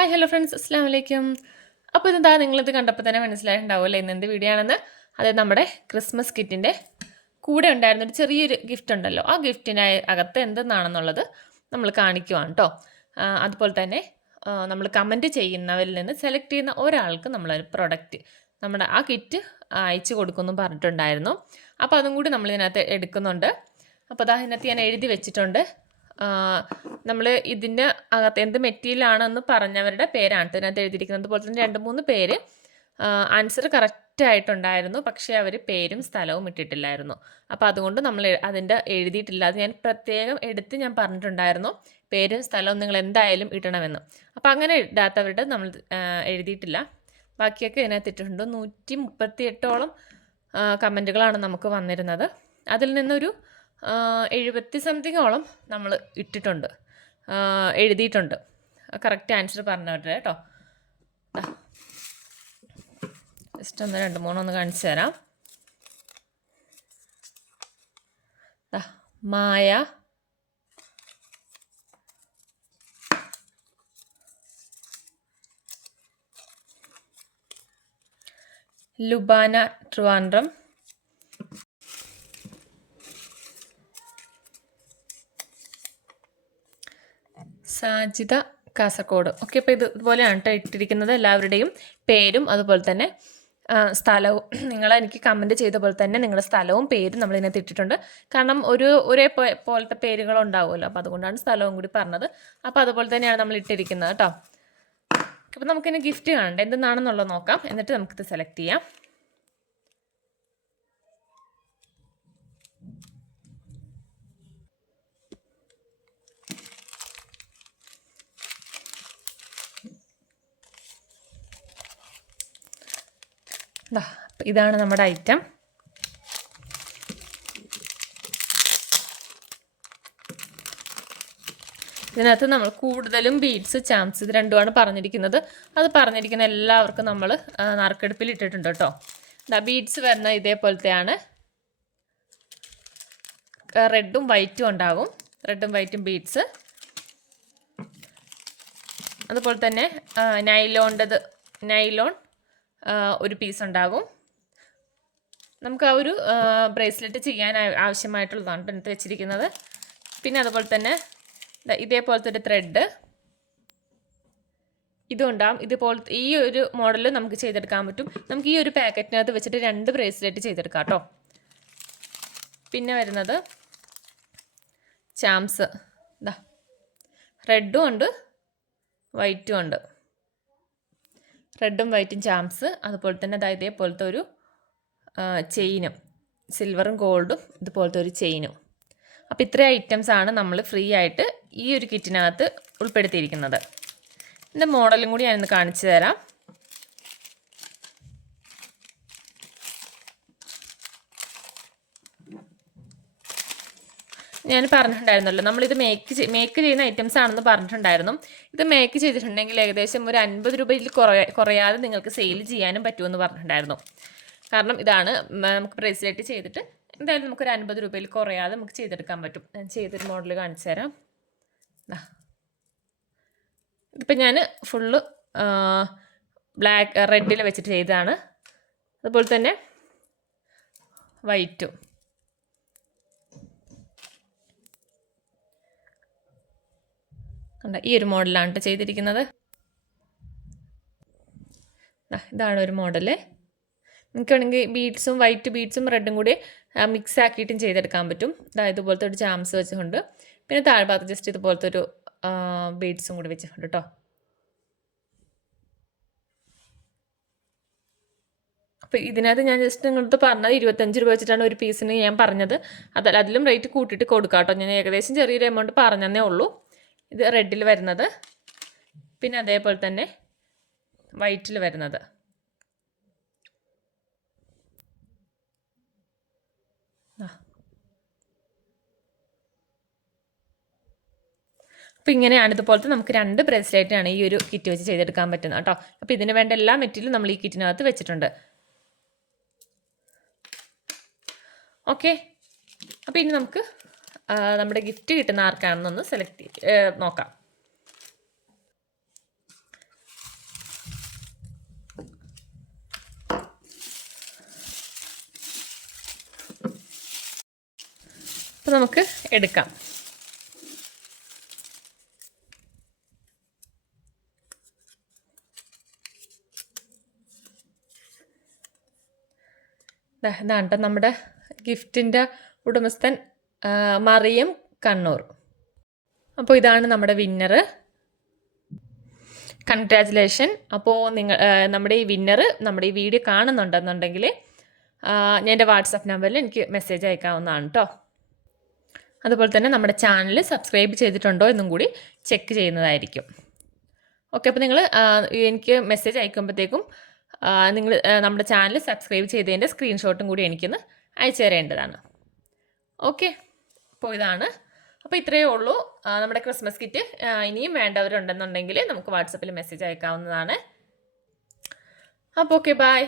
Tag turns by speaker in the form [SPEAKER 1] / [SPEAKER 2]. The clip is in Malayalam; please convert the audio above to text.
[SPEAKER 1] ഹായ് ഹലോ ഫ്രണ്ട്സ് അസ്സാം വലൈക്കും അപ്പോൾ ഇതെന്താ? നിങ്ങളിത് കണ്ടപ്പോൾ തന്നെ മനസ്സിലായിട്ടുണ്ടാവുമല്ലോ ഇന്ന് എന്ത് വീഡിയോ ആണെന്ന്? അത് നമ്മുടെ ക്രിസ്മസ് കിറ്റിന്റെ കൂടെ ഉണ്ടായിരുന്ന ഒരു ചെറിയൊരു ഗിഫ്റ്റ് ഉണ്ടല്ലോ. ആ ഗിഫ്റ്റിനായി അകത്ത് എന്തെന്നാണെന്നുള്ളത് നമ്മൾ കാണിക്കുവാണ് കേട്ടോ അതുപോലെ തന്നെ നമ്മൾ കമന്റ് ചെയ്യുന്നവരിൽ നിന്ന് സെലക്ട് ചെയ്യുന്ന ഒരാൾക്ക് നമ്മളൊരു പ്രൊഡക്റ്റ് നമ്മുടെ ആ കിറ്റ് അയച്ചു കൊടുക്കുമെന്നും പറഞ്ഞിട്ടുണ്ടായിരുന്നു. അപ്പോൾ അതും കൂടി നമ്മൾ ഇതിനകത്ത് എടുക്കുന്നുണ്ട്. അപ്പോൾ അതാ ഇതിനകത്ത് ഞാൻ എഴുതി വെച്ചിട്ടുണ്ട്. നമ്മൾ ഇതിന്റെ അകത്ത് എന്ത് മെറ്റീരിയലാണെന്ന് പറഞ്ഞവരുടെ പേരാണ് ഇതിനകത്ത് എഴുതിയിരിക്കുന്നത്. അതുപോലെ തന്നെ രണ്ട് മൂന്ന് പേര് ആൻസർ കറക്റ്റ് ആയിട്ടുണ്ടായിരുന്നു. പക്ഷേ അവർ പേരും സ്ഥലവും ഇട്ടിട്ടില്ലായിരുന്നു. അപ്പോൾ അതുകൊണ്ട് നമ്മൾ അതിന്റെ എഴുതിയിട്ടില്ല. അത് ഞാൻ പ്രത്യേകം എടുത്ത് ഞാൻ പറഞ്ഞിട്ടുണ്ടായിരുന്നു. പേരും സ്ഥലവും നിങ്ങൾ എന്തായാലും ഇടണമെന്ന്. അപ്പോൾ അങ്ങനെ ഇടാത്തവരുടെ നമ്മൾ എഴുതിയിട്ടില്ല. ബാക്കിയൊക്കെ ഇതിനകത്ത് ഇട്ടിട്ടുണ്ട്. നൂറ്റി മുപ്പത്തി എട്ടോളം കമന്റുകളാണ് നമുക്ക് വന്നിരുന്നത്. അതിൽ നിന്നൊരു എഴുപത്തി സംതിങ്ങോളം നമ്മൾ ഇട്ടിട്ടുണ്ട്. എഴുതിയിട്ടുണ്ട്. കറക്റ്റ് ആൻസർ പറഞ്ഞവരുടെ കേട്ടോ. ജസ്റ്റ് ഒന്ന് രണ്ട് മൂന്നൊന്ന് കാണിച്ചു തരാം. മായ. ലുബാന ട്രിവാൻഡ്രം. സാജിത കാസർഗോഡ് ഓക്കെ അപ്പോൾ ഇത് ഇതുപോലെയാണ് കേട്ടോ ഇട്ടിരിക്കുന്നത് എല്ലാവരുടെയും പേരും. അതുപോലെ തന്നെ സ്ഥലവും നിങ്ങൾ എനിക്ക് കമന്റ് ചെയ്ത പോലെ തന്നെ നിങ്ങളുടെ സ്ഥലവും പേരും നമ്മൾ ഇതിനകത്ത് ഇട്ടിട്ടുണ്ട്. കാരണം ഒരു ഒരേ പോലത്തെ പേരുകൾ ഉണ്ടാവുമല്ലോ. അപ്പോൾ അതുകൊണ്ടാണ് സ്ഥലവും കൂടി പറഞ്ഞത്. അപ്പോൾ അതുപോലെ തന്നെയാണ് നമ്മൾ ഇട്ടിരിക്കുന്നത് കേട്ടോ അപ്പോൾ നമുക്കിനി ഗിഫ്റ്റ് കാണണ്ടേ? എന്തെന്നാണെന്നുള്ളത് നോക്കാം. എന്നിട്ട് നമുക്കിത് സെലക്ട് ചെയ്യാം. ഇതാണ് നമ്മുടെ ഐറ്റം ഇതിനകത്ത് നമ്മൾ കൂടുതലും ബീഡ്സ് ചാംസ് ഇത് രണ്ടുമാണ് പറഞ്ഞിരിക്കുന്നത്. അത് പറഞ്ഞിരിക്കുന്ന എല്ലാവർക്കും നമ്മൾ നറുക്കെടുപ്പിൽ ഇട്ടിട്ടുണ്ട് കേട്ടോ. ബീഡ്സ് വരുന്ന ഇതേപോലത്തെയാണ്. റെഡും വൈറ്റും ഉണ്ടാകും റെഡും വൈറ്റും ബീഡ്സ് അതുപോലെ തന്നെ നൈലോണ്ടത് നൈലോൺ ഒരു പീസ് ഉണ്ടാകും. നമുക്ക് ആ ഒരു ബ്രേസ്ലെറ്റ് ചെയ്യാൻ ആവശ്യമായിട്ടുള്ളതാണ് എടുത്ത് വെച്ചിരിക്കുന്നത്. പിന്നെ അതുപോലെ തന്നെ ഇതേപോലത്തെ ഒരു ത്രെഡ് ഇതും ഉണ്ടാകും ഇതുപോലത്തെ ഈ ഒരു മോഡൽ നമുക്ക് ചെയ്തെടുക്കാൻ പറ്റും. നമുക്ക് ഈ ഒരു പാക്കറ്റിനകത്ത് വെച്ചിട്ട് രണ്ട് ബ്രേസ്ലെറ്റ് ചെയ്തെടുക്കാം കേട്ടോ. പിന്നെ വരുന്നത് ചാംസ് ഇതാ റെഡും ഉണ്ട് വൈറ്റും ഉണ്ട്. റെഡും വൈറ്റും ചാംസ്. അതുപോലെ തന്നെ അതായത് ഇതേപോലത്തെ ഒരു ചെയിനും. സിൽവറും ഗോൾഡും ഇതുപോലത്തെ ഒരു ചെയിനും. അപ്പോൾ ഇത്രയും ഐറ്റംസ് ആണ് നമ്മൾ ഫ്രീ ആയിട്ട് ഈ ഒരു കിറ്റിനകത്ത് ഉൾപ്പെടുത്തിയിരിക്കുന്നത്. ഇതിന്റെ മോഡലും കൂടി ഞാനിന്ന് കാണിച്ചു തരാം. ഞാൻ പറഞ്ഞിട്ടുണ്ടായിരുന്നല്ലോ നമ്മളിത് മേക്ക് മേക്ക് ചെയ്യുന്ന ഐറ്റംസ് ആണെന്ന് പറഞ്ഞിട്ടുണ്ടായിരുന്നു. ഇത് മേക്ക് ചെയ്തിട്ടുണ്ടെങ്കിൽ ഏകദേശം ഒരു അൻപത് രൂപയിൽ കുറയാ കുറയാതെ നിങ്ങൾക്ക് സെയിൽ ചെയ്യാനും പറ്റുമെന്ന് പറഞ്ഞിട്ടുണ്ടായിരുന്നു. കാരണം ഇതാണ് നമുക്ക് ബ്രേസ്ലെറ്റ് ചെയ്തിട്ട് എന്തായാലും നമുക്ക് ഒരു അൻപത് രൂപയിൽ കുറയാതെ നമുക്ക് ചെയ്തെടുക്കാൻ പറ്റും. ഞാൻ ചെയ്തൊരു മോഡൽ കാണിച്ചു തരാം. ഇതിപ്പോൾ ഞാൻ ഫുള്ള് ബ്ലാക്ക് റെഡിൽ വെച്ചിട്ട് ചെയ്തതാണ്. അതുപോലെ തന്നെ വൈറ്റും കണ്ട ഈ ഒരു മോഡലാണ് കേട്ടോ ചെയ്തിരിക്കുന്നത്. ഇതാണ് ഒരു മോഡൽ. നിങ്ങൾക്ക് വേണമെങ്കിൽ ബീഡ്സും വൈറ്റ് ബീഡ്സും റെഡും കൂടി മിക്സ് ആക്കിയിട്ടും ചെയ്തെടുക്കാൻ പറ്റും. അതായത് ഇതുപോലത്തെ ഒരു ചാംസ് വെച്ചുകൊണ്ട് പിന്നെ താഴ്ഭാഗത്ത് ജസ്റ്റ് ഇതുപോലത്തെ ഒരു ബീഡ്സും കൂടി വെച്ചിട്ടുണ്ട് കേട്ടോ അപ്പോൾ ഇതിനകത്ത് ഞാൻ ജസ്റ്റ് നിങ്ങളടുത്ത് പറഞ്ഞത് ഇരുപത്തഞ്ച് രൂപ വെച്ചിട്ടാണ് ഒരു പീസിന് ഞാൻ പറഞ്ഞത്. അതല്ല അതിലും റേറ്റ് കൂട്ടിയിട്ട് കൊടുക്കാം കേട്ടോ ഞാൻ ഏകദേശം ചെറിയൊരു എമൗണ്ട് പറഞ്ഞതേ ഉള്ളൂ. ഇത് റെഡിൽ വരുന്നത്. പിന്നെ അതേപോലെ തന്നെ വൈറ്റിൽ വരുന്നത്. അപ്പോൾ ഇങ്ങനെയാണ് ഇതുപോലത്തെ നമുക്ക് രണ്ട് ബ്രേസ്ലെറ്റാണ് ഈ ഒരു കിറ്റ് വെച്ച് ചെയ്തെടുക്കാൻ പറ്റുന്നത് കേട്ടോ. അപ്പോൾ ഇതിന് വേണ്ട എല്ലാ മെറ്റീരിയലും നമ്മൾ ഈ കിറ്റിനകത്ത് വെച്ചിട്ടുണ്ട്. ഓക്കെ അപ്പോൾ ഇനി നമുക്ക് നമ്മുടെ ഗിഫ്റ്റ് കിട്ടുന്ന ആർക്കാണെന്നൊന്ന് സെലക്ട് നോക്കാം. അപ്പം നമുക്ക് എടുക്കാം. ഇതാണ് നമ്മുടെ ഗിഫ്റ്റിന്റെ ഉടമസ്ഥൻ മറിയം കണ്ണൂർ. അപ്പോൾ ഇതാണ് നമ്മുടെ വിന്നർ കൺഗ്രാചുലേഷൻ അപ്പോൾ നിങ്ങൾ നമ്മുടെ ഈ വിന്നർ നമ്മുടെ ഈ വീഡിയോ കാണുന്നുണ്ടെന്നുണ്ടെങ്കിൽ ഞാൻ എന്റെ വാട്സപ്പ് നമ്പറിൽ എനിക്ക് മെസ്സേജ് അയക്കാവുന്നതാണ് കേട്ടോ അതുപോലെ തന്നെ നമ്മുടെ ചാനൽ സബ്സ്ക്രൈബ് ചെയ്തിട്ടുണ്ടോ എന്നും കൂടി ചെക്ക് ചെയ്യുന്നതായിരിക്കും. ഓക്കെ അപ്പോൾ നിങ്ങൾ എനിക്ക് മെസ്സേജ് അയക്കുമ്പോഴത്തേക്കും നിങ്ങൾ നമ്മുടെ ചാനൽ സബ്സ്ക്രൈബ് ചെയ്തതിന്റെ സ്ക്രീൻഷോട്ടും കൂടി എനിക്കൊന്ന് അയച്ചു തരേണ്ടതാണ് ഓക്കെ ഇതാണ് അപ്പോൾ ഇത്രയേ ഉള്ളൂ. നമ്മുടെ ക്രിസ്മസ് കിറ്റ് ഇനിയും വേണ്ടവരുണ്ടെന്നുണ്ടെങ്കിൽ നമുക്ക് വാട്സപ്പിൽ മെസ്സേജ് അയക്കാവുന്നതാണ്. അപ്പോൾ ഓക്കെ ബായ്